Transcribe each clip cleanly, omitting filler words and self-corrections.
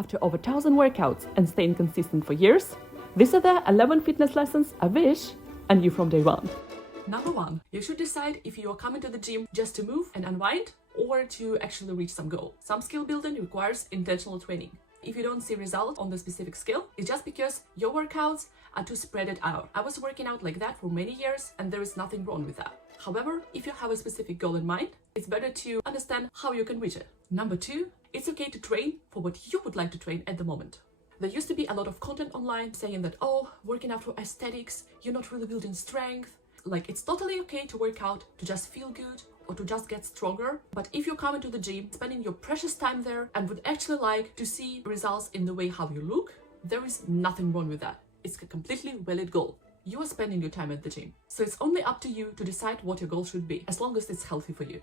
After over 1,000 workouts and staying consistent for years, these are the 11 fitness lessons I wish I knew from day one. Number 1, you should decide if you are coming to the gym just to move and unwind or to actually reach some goal. Some skill building requires intentional training. If you don't see results on the specific skill, it's just because your workouts are too spread out. I was working out like that for many years and there is nothing wrong with that. However, if you have a specific goal in mind, it's better to understand how you can reach it. Number 2, it's okay to train for what you would like to train at the moment. There used to be a lot of content online saying that, oh, working out for aesthetics, you're not really building strength. Like, it's totally okay to work out to just feel good or to just get stronger. But if you're coming to the gym, spending your precious time there and would actually like to see results in the way how you look, there is nothing wrong with that. It's a completely valid goal. You are spending your time at the gym. So it's only up to you to decide what your goal should be, as long as it's healthy for you.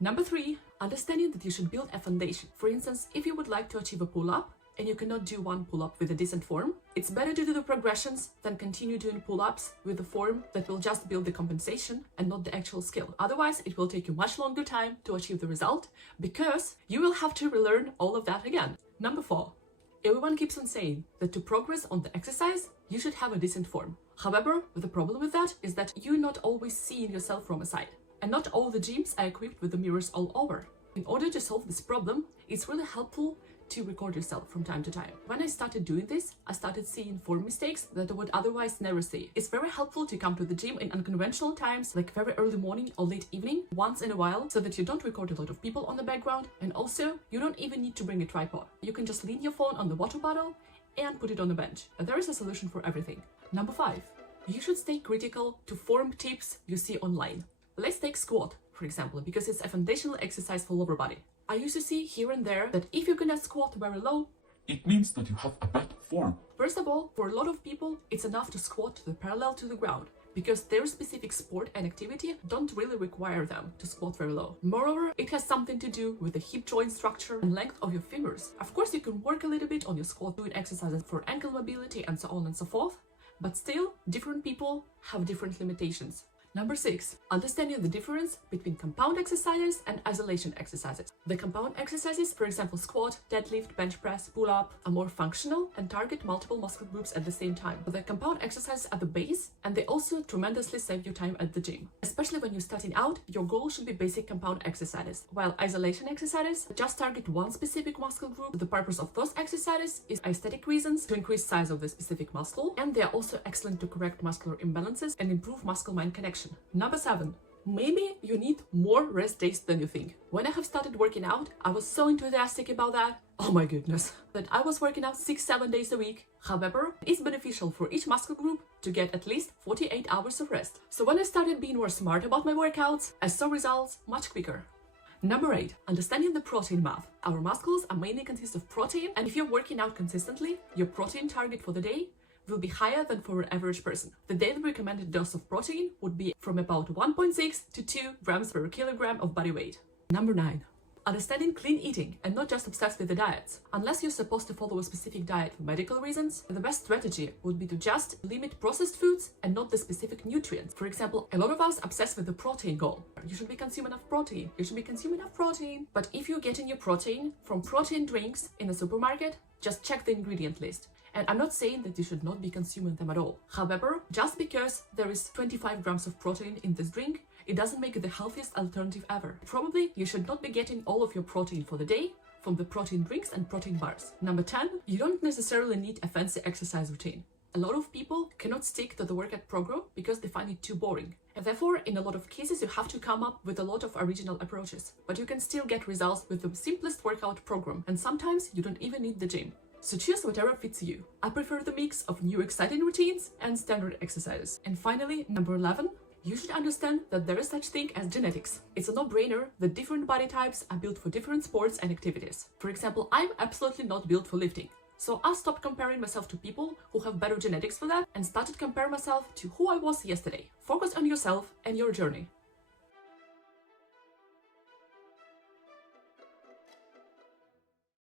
Number 3, understanding that you should build a foundation. For instance, if you would like to achieve a pull-up, and you cannot do one pull-up with a decent form, it's better to do the progressions than continue doing pull-ups with a form that will just build the compensation and not the actual skill. Otherwise, it will take you much longer time to achieve the result because you will have to relearn all of that again. Number 4, everyone keeps on saying that to progress on the exercise, you should have a decent form. However, the problem with that is that you're not always seeing yourself from a side. And not all the gyms are equipped with the mirrors all over. In order to solve this problem, it's really helpful to record yourself from time to time. When I started doing this, I started seeing form mistakes that I would otherwise never see. It's very helpful to come to the gym in unconventional times, like very early morning or late evening, once in a while, so that you don't record a lot of people on the background. And also, you don't even need to bring a tripod. You can just lean your phone on the water bottle and put it on the bench. There is a solution for everything. Number 5, you should stay critical to form tips you see online. Let's take squat, for example, because it's a foundational exercise for lower body. I used to see here and there that if you're gonna squat very low, it means that you have a bad form. First of all, for a lot of people, it's enough to squat parallel to the ground because their specific sport and activity don't really require them to squat very low. Moreover, it has something to do with the hip joint structure and length of your fingers. Of course, you can work a little bit on your squat doing exercises for ankle mobility and so on and so forth, but still, different people have different limitations. Number 6, understanding the difference between compound exercises and isolation exercises. The compound exercises, for example, squat, deadlift, bench press, pull-up, are more functional and target multiple muscle groups at the same time. The compound exercises are the base and they also tremendously save you time at the gym. Especially when you're starting out, your goal should be basic compound exercises, while isolation exercises just target one specific muscle group. The purpose of those exercises is aesthetic reasons to increase size of the specific muscle, and they are also excellent to correct muscular imbalances and improve muscle-mind connection. Number 7, maybe you need more rest days than you think. When I have started working out, I was so enthusiastic about that. Oh my goodness, that I was working out 6-7 days a week. However, it's beneficial for each muscle group to get at least 48 hours of rest. So when I started being more smart about my workouts, I saw results much quicker. Number 8, understanding the protein math. Our muscles are mainly consist of protein, and if you're working out consistently, your protein target for the day will be higher than for an average person. The daily recommended dose of protein would be from about 1.6 to 2 grams per kilogram of body weight. Number 9, understanding clean eating and not just obsessed with the diets. Unless you're supposed to follow a specific diet for medical reasons, the best strategy would be to just limit processed foods and not the specific nutrients. For example, a lot of us obsess with the protein goal. You should be consuming enough protein. You should be consuming enough protein. But if you're getting your protein from protein drinks in the supermarket, just check the ingredient list. And I'm not saying that you should not be consuming them at all. However, just because there is 25 grams of protein in this drink, it doesn't make it the healthiest alternative ever. Probably you should not be getting all of your protein for the day from the protein drinks and protein bars. Number 10, you don't necessarily need a fancy exercise routine. A lot of people cannot stick to the workout program because they find it too boring. And therefore, in a lot of cases, you have to come up with a lot of original approaches. But you can still get results with the simplest workout program. And sometimes you don't even need the gym. So choose whatever fits you. I prefer the mix of new exciting routines and standard exercises. And finally, number 11, you should understand that there is such thing as genetics. It's a no-brainer that different body types are built for different sports and activities. For example, I'm absolutely not built for lifting. So I stopped comparing myself to people who have better genetics for that and started comparing myself to who I was yesterday. Focus on yourself and your journey.